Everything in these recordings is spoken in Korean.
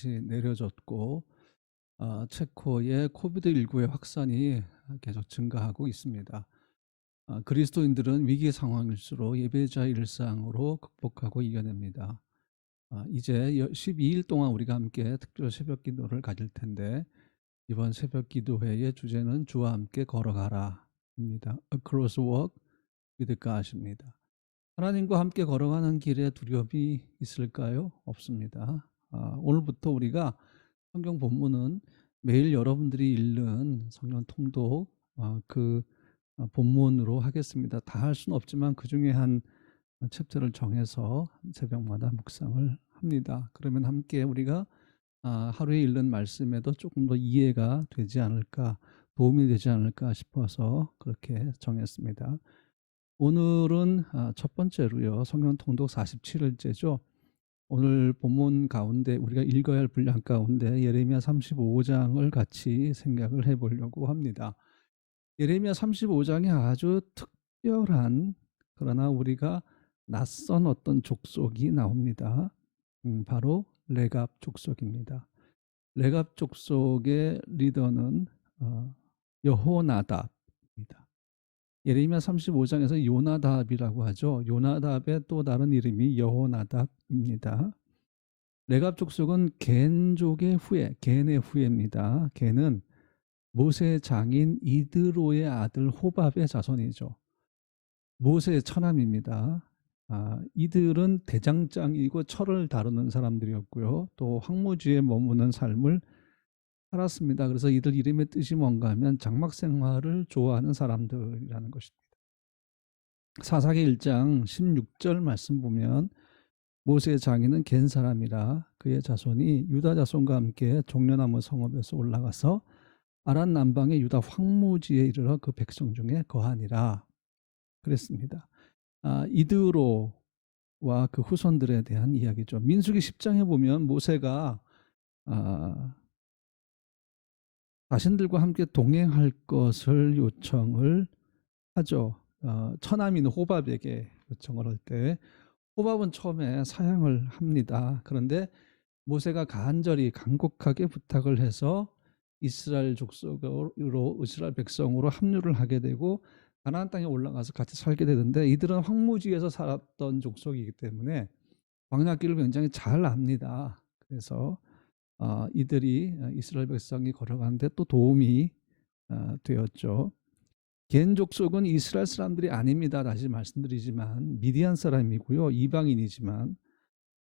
다시 내려졌고 체코의 코비드19의 확산이 계속 증가하고 있습니다. 그리스도인들은 위기 상황일수록 예배자 일상으로 극복하고 이겨냅니다. 이제 12일 동안 우리가 함께 특별 새벽 기도를 가질 텐데 이번 새벽 기도회의 주제는 주와 함께 걸어가라 입니다. Across Walk with God입니다. 하나님과 함께 걸어가는 길에 두려움이 있을까요? 없습니다. 오늘부터 우리가 성경 본문은 매일 여러분들이 읽는 성경 통독 그 본문으로 하겠습니다. 다 할 수는 없지만 그 중에 한 챕터를 정해서 새벽마다 묵상을 합니다. 그러면 함께 우리가 하루에 읽는 말씀에도 조금 더 이해가 되지 않을까, 도움이 되지 않을까 싶어서 그렇게 정했습니다. 오늘은 첫 번째로요. 성경 통독 47일째죠. 오늘 본문 가운데 우리가 읽어야 할 분량 가운데 예레미야 35장을 같이 생각을 해보려고 합니다. 예레미야 35장에 아주 특별한 그러나 우리가 낯선 어떤 족속이 나옵니다. 바로 레갑 족속입니다. 레갑 족속의 리더는 여호나답입니다. 예레미야 35장에서 요나답이라고 하죠. 요나답의 또 다른 이름이 여호나답입니다. 레갑 족속은 겐족의 후예, 겐의 후예입니다. 겐은 모세의 장인 이드로의 아들 호밥의 자손이죠. 모세의 처남입니다. 이들은 대장장이고 철을 다루는 사람들이었고요. 또 황무지에 머무는 삶을 살았습니다. 그래서 이들 이름의 뜻이 뭔가 하면 장막 생활을 좋아하는 사람들이라는 것입니다. 사사기 1장 16절 말씀 보면 모세의 장인은 겐 사람이라 그의 자손이 유다 자손과 함께 종려나무 성읍에서 올라가서 아란 남방의 유다 황무지에 이르러 그 백성 중에 거하니라 그랬습니다. 이드로와 그 후손들에 대한 이야기죠. 민수기 10장에 보면 모세가 자신들과 함께 동행할 것을 요청을 하죠. 처남인 호밥에게 요청을 할 때 호밥은 처음에 사양을 합니다. 그런데 모세가 간절히 간곡하게 부탁을 해서 이스라엘 족속으로 이스라엘 백성으로 합류를 하게 되고 가나안 땅에 올라가서 같이 살게 되는데 이들은 황무지에서 살았던 족속이기 때문에 광야길을 굉장히 잘 압니다. 그래서 이들이 이스라엘 백성이 걸어가는데 또 도움이 되었죠. 겐 족속은 이스라엘 사람들이 아닙니다. 다시 말씀드리지만 미디안 사람이고요. 이방인이지만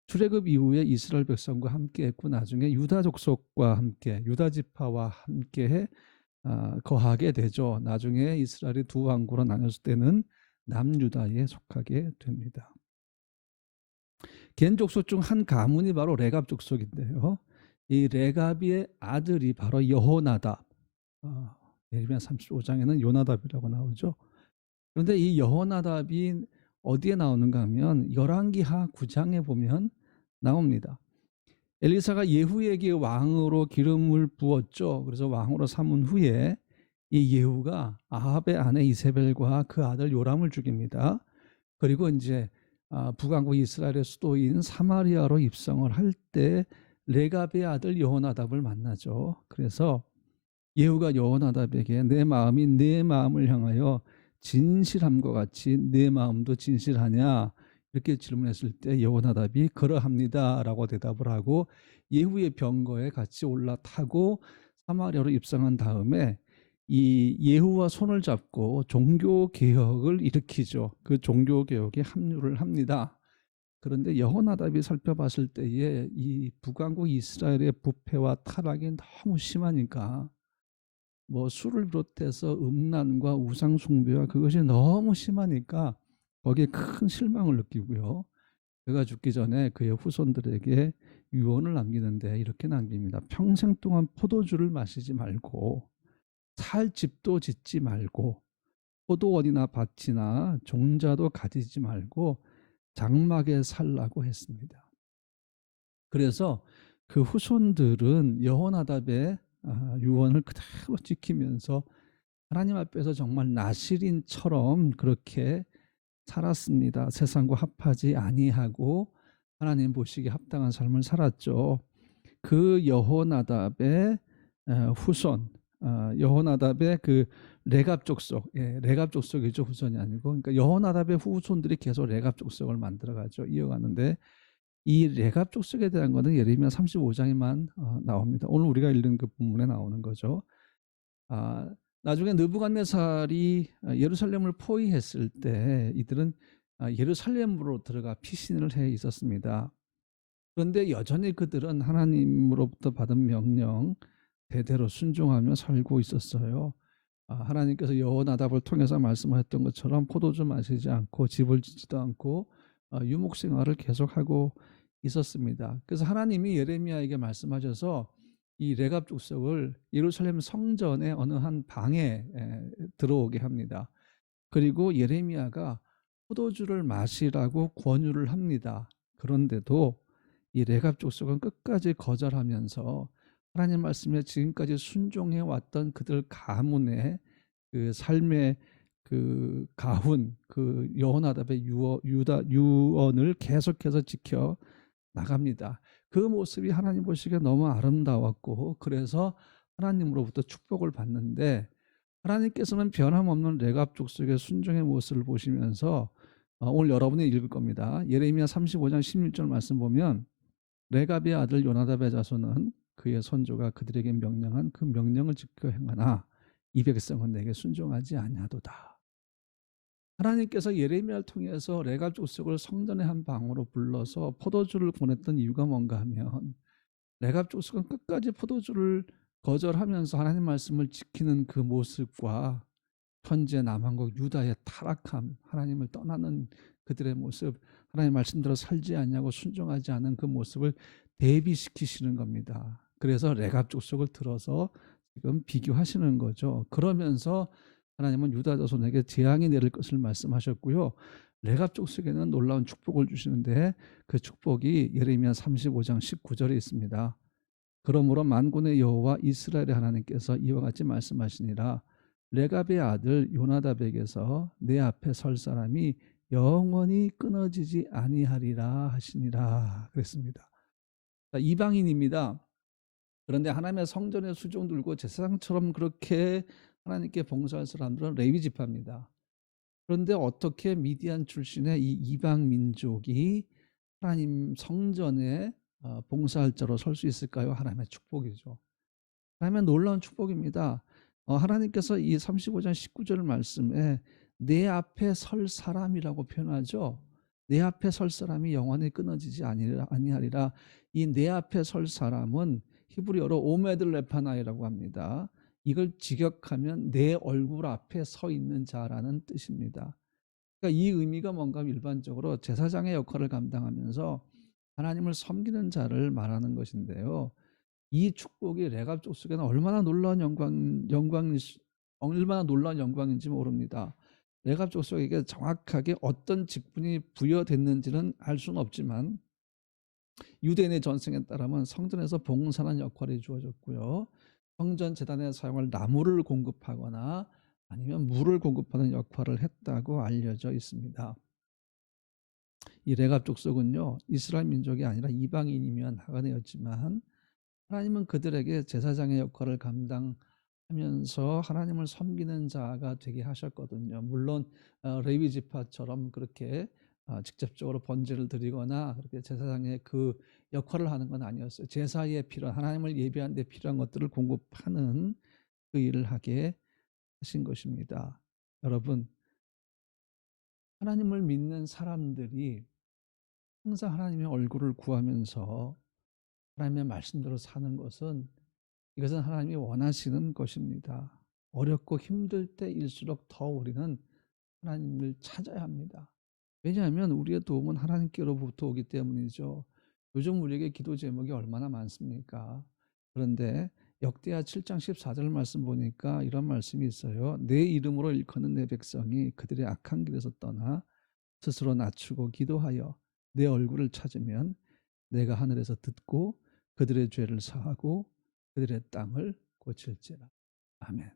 출애굽 이후에 이스라엘 백성과 함께했고 나중에 유다 족속과 함께 유다 지파와 함께 거하게 되죠. 나중에 이스라엘이 두 왕국으로 나눴을 때는 남유다에 속하게 됩니다. 겐 족속 중 한 가문이 바로 레갑 족속인데요. 이 레갑의 아들이 바로 여호나답. 예레미야 35장에는 요나답이라고 나오죠. 그런데 이 여호나답이 어디에 나오는가 하면 열왕기하 9장에 보면 나옵니다. 엘리사가 예후에게 왕으로 기름을 부었죠. 그래서 왕으로 삼은 후에 이 예후가 아합의 아내 이세벨과 그 아들 요람을 죽입니다. 그리고 이제 북왕국 이스라엘의 수도인 사마리아로 입성을 할 때 레갑의 아들 여호나답을 만나죠. 그래서 예후가 여호나답에게 내 마음이 내 마음을 향하여 진실함과 같이 내 마음도 진실하냐 이렇게 질문했을 때 여호나답이 그러합니다 라고 대답을 하고 예후의 병거에 같이 올라타고 사마리아로 입성한 다음에 이 예후와 손을 잡고 종교개혁을 일으키죠. 그 종교개혁에 합류를 합니다. 그런데 여호나답이 살펴봤을 때에 이 북왕국 이스라엘의 부패와 타락이 너무 심하니까 뭐 술을 비롯해서 음란과 우상 숭배와 그것이 너무 심하니까 거기에 큰 실망을 느끼고요. 그가 죽기 전에 그의 후손들에게 유언을 남기는데 이렇게 남깁니다. 평생 동안 포도주를 마시지 말고 살 집도 짓지 말고 포도원이나 밭이나 종자도 가지지 말고 장막에 살라고 했습니다. 그래서 그 후손들은 여호나답의 유언을 그대로 지키면서 하나님 앞에서 정말 나실인처럼 그렇게 살았습니다. 세상과 합하지 아니하고 하나님 보시기에 합당한 삶을 살았죠. 그 여호나답의 후손, 여호나답의 그 레갑 족속, 레갑 족속이죠. 후손이 아니고. 그러니까 여호나답의 후손들이 계속 레갑 족속을 만들어가죠. 이어가는데 이 레갑 족속에 대한 거는 예레미야 35장에만 나옵니다. 오늘 우리가 읽은 그 본문에 나오는 거죠. 나중에 느부갓네살이 예루살렘을 포위했을 때 이들은 예루살렘으로 들어가 피신을 해 있었습니다. 그런데 여전히 그들은 하나님으로부터 받은 명령 대대로 순종하며 살고 있었어요. 하나님께서 여호나답을 통해서 말씀하셨던 것처럼 포도주 마시지 않고 집을 짓지도 않고 유목 생활을 계속하고 있었습니다. 그래서 하나님이 예레미야에게 말씀하셔서 이 레갑 족속을 예루살렘 성전의 어느 한 방에 들어오게 합니다. 그리고 예레미야가 포도주를 마시라고 권유를 합니다. 그런데도 이 레갑 족속은 끝까지 거절하면서 하나님 말씀에 지금까지 순종해 왔던 그들 가문의 그 삶의 그 가훈, 그 여호나답의 유언을 계속해서 지켜 나갑니다. 그 모습이 하나님 보시기에 너무 아름다웠고, 그래서 하나님으로부터 축복을 받는데, 하나님께서는 변함없는 레갑 족속의 순종의 모습을 보시면서 오늘 여러분이 읽을 겁니다. 예레미야 35장 16절 말씀 보면 레갑의 아들 요나답의 자손은 그의 선조가 그들에게 명령한 그 명령을 지켜 행하나 이 백성은 내게 순종하지 아니하도다. 하나님께서 예레미야를 통해서 레갑 족속을 성전의 한 방으로 불러서 포도주를 권했던 이유가 뭔가 하면 레갑 족속은 끝까지 포도주를 거절하면서 하나님 말씀을 지키는 그 모습과 현재 남한국 유다의 타락함, 하나님을 떠나는 그들의 모습, 하나님 말씀대로 살지 않냐고 순종하지 않은 그 모습을 대비시키시는 겁니다. 그래서 레갑 족속을 들어서 지금 비교하시는 거죠. 그러면서 하나님은 유다 자손에게 재앙이 내릴 것을 말씀하셨고요. 레갑 족속에는 놀라운 축복을 주시는데 그 축복이 예레미야 35장 19절에 있습니다. 그러므로 만군의 여호와 이스라엘의 하나님께서 이와 같이 말씀하시니라. 레갑의 아들 요나답에게서 내 앞에 설 사람이 영원히 끊어지지 아니하리라 하시니라 그랬습니다. 이방인입니다. 그런데 하나님의 성전에 수종 들고 제사장처럼 그렇게 하나님께 봉사할 사람들은 레위 지파입니다. 그런데 어떻게 미디안 출신의 이 이방 민족이 하나님 성전에 봉사할 자로 설 수 있을까요? 하나님의 축복이죠. 하나님의 놀라운 축복입니다. 하나님께서 이 35장 19절 말씀에 내 앞에 설 사람이라고 표현하죠. 내 앞에 설 사람이 영원히 끊어지지 아니하리라. 이 내 앞에 설 사람은 히브리어로 오메들 레파나이라고 합니다. 이걸 직역하면 내 얼굴 앞에 서 있는 자라는 뜻입니다. 그러니까 이 의미가 뭔가 일반적으로 제사장의 역할을 감당하면서 하나님을 섬기는 자를 말하는 것인데요. 이 축복이 레갑 족속에는 얼마나 놀라운 영광인지 모릅니다. 레갑 족속에게 정확하게 어떤 직분이 부여됐는지는 알 수는 없지만 유대인의 전승에 따르면 성전에서 봉사하는 역할이 주어졌고요. 성전 제단에 사용할 나무를 공급하거나 아니면 물을 공급하는 역할을 했다고 알려져 있습니다. 이 레갑 족속은요, 이스라엘 민족이 아니라 이방인이면 하나되었지만 하나님은 그들에게 제사장의 역할을 감당하면서 하나님을 섬기는 자가 되게 하셨거든요. 물론 레위 지파처럼 그렇게 직접적으로 번제를 드리거나 그렇게 제사장의 그 역할을 하는 건 아니었어요. 제사에 필요한 하나님을 예배하는 데 필요한 것들을 공급하는 그 일을 하게 하신 것입니다. 여러분, 하나님을 믿는 사람들이 항상 하나님의 얼굴을 구하면서 하나님의 말씀대로 사는 것은 이것은 하나님이 원하시는 것입니다. 어렵고 힘들 때일수록 더 우리는 하나님을 찾아야 합니다. 왜냐하면 우리의 도움은 하나님께로부터 오기 때문이죠. 요즘 우리에게 기도 제목이 얼마나 많습니까? 그런데 역대하 7장 14절 말씀 보니까 이런 말씀이 있어요. 내 이름으로 일컫는 내 백성이 그들의 악한 길에서 떠나 스스로 낮추고 기도하여 내 얼굴을 찾으면 내가 하늘에서 듣고 그들의 죄를 사하고 그들의 땅을 고칠지라. 아멘.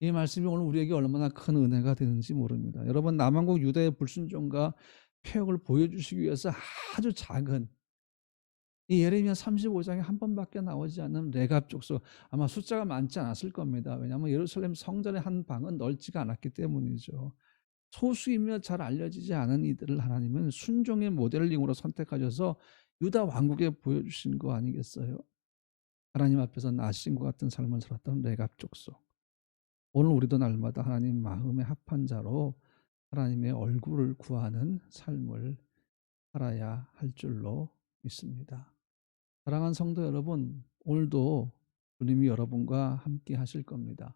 이 말씀이 오늘 우리에게 얼마나 큰 은혜가 되는지 모릅니다. 여러분, 남한국 유다의 불순종과 폐역을 보여주시기 위해서 아주 작은 이 예레미야 35장에 한 번밖에 나오지 않는 레갑 족속, 아마 숫자가 많지 않았을 겁니다. 왜냐하면 예루살렘 성전의 한 방은 넓지가 않았기 때문이죠. 소수이며 잘 알려지지 않은 이들을 하나님은 순종의 모델링으로 선택하셔서 유다 왕국에 보여주신 거 아니겠어요? 하나님 앞에서 나신과 같은 삶을 살았던 레갑 족속. 오늘 우리도 날마다 하나님 마음에 합한 자로 하나님의 얼굴을 구하는 삶을 살아야 할 줄로 믿습니다. 사랑하는 성도 여러분, 오늘도 주님이 여러분과 함께 하실 겁니다.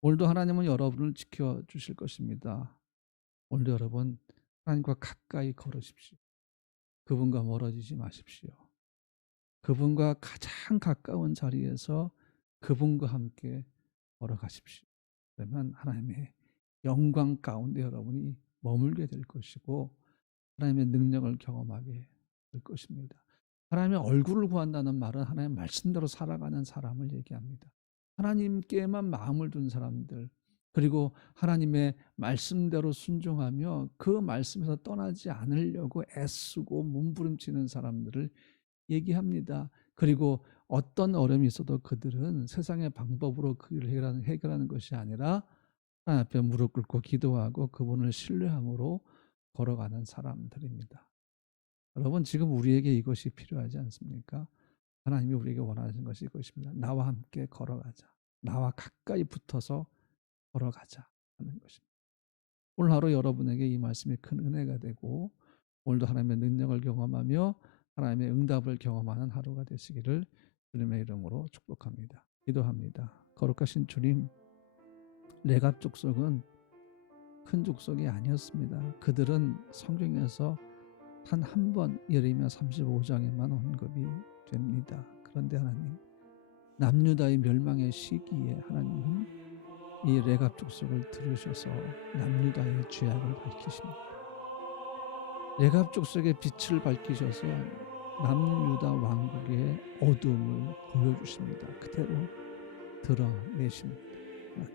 오늘도 하나님은 여러분을 지켜주실 것입니다. 오늘도 여러분, 하나님과 가까이 걸으십시오. 그분과 멀어지지 마십시오. 그분과 가장 가까운 자리에서 그분과 함께 걸어가십시오. 그러면 하나님의 영광 가운데 여러분이 머물게 될 것이고 하나님의 능력을 경험하게 될 것입니다. 하나님의 얼굴을 구한다는 말은 하나님의 말씀대로 살아가는 사람을 얘기합니다. 하나님께만 마음을 둔 사람들, 그리고 하나님의 말씀대로 순종하며 그 말씀에서 떠나지 않으려고 애쓰고 몸부림치는 사람들을 얘기합니다. 그리고 어떤 어려움이 있어도 그들은 세상의 방법으로 그 일을 해결하는 것이 아니라 하나님 앞에 무릎 꿇고 기도하고 그분을 신뢰함으로 걸어가는 사람들입니다. 여러분, 지금 우리에게 이것이 필요하지 않습니까? 하나님이 우리에게 원하는 것이 이것입니다. 나와 함께 걸어가자. 나와 가까이 붙어서 걸어가자 하는 것입니다. 오늘 하루 여러분에게 이 말씀이 큰 은혜가 되고 오늘도 하나님의 능력을 경험하며 하나님의 응답을 경험하는 하루가 되시기를 주님의 이름으로 축복합니다. 기도합니다. 거룩하신 주님, 레갑 족속은 큰 족속이 아니었습니다. 그들은 성경에서 단 한 번 예레미야 35장에만 언급이 됩니다. 그런데 하나님, 남유다의 멸망의 시기에 하나님은 이 레갑 족속을 들으셔서 남유다의 죄악을 밝히십니다. 레갑 족속의 빛을 밝히셔서 남유다 왕국의 어둠을 보여주십니다. 그대로 드러내십니다. 하나님,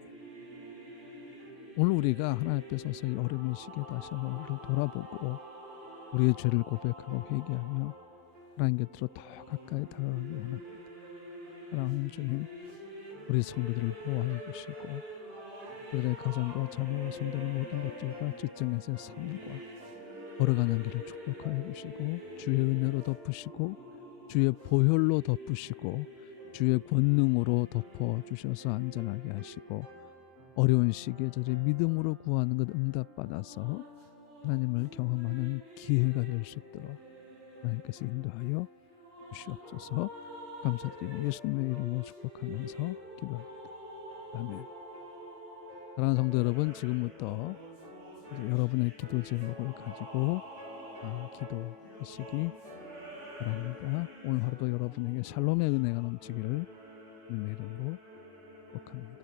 오늘 우리가 하나님 앞에 서서 이 어려움의 시기에 다시 한번 우리를 돌아보고 우리의 죄를 고백하고 회개하며 하나님 곁으로 더 가까이 다가가기 원합니다. 사랑하는 주님, 우리 성도들을 보호하여 주시고 그들의 가정과 자녀와 성도의 모든 것들과 지정에서의 삶과 걸어가는 길을 축복하여 주시고 주의 은혜로 덮으시고 주의 보혈로 덮으시고 주의 권능으로 덮어주셔서 안전하게 하시고 어려운 시기에 저들이 믿음으로 구하는 것 응답받아서 하나님을 경험하는 기회가 될 수 있도록 하나님께서 인도하여 주시옵소서. 감사드리며 예수님의 이름으로 축복하면서 기도합니다. 아멘. 사랑하는 성도 여러분, 지금부터 여러분의 기도 제목을 가지고 기도하시기 바랍니다. 오늘 하루도 여러분에게 샬롬의 은혜가 넘치기를 주님의 이름으로 축복합니다.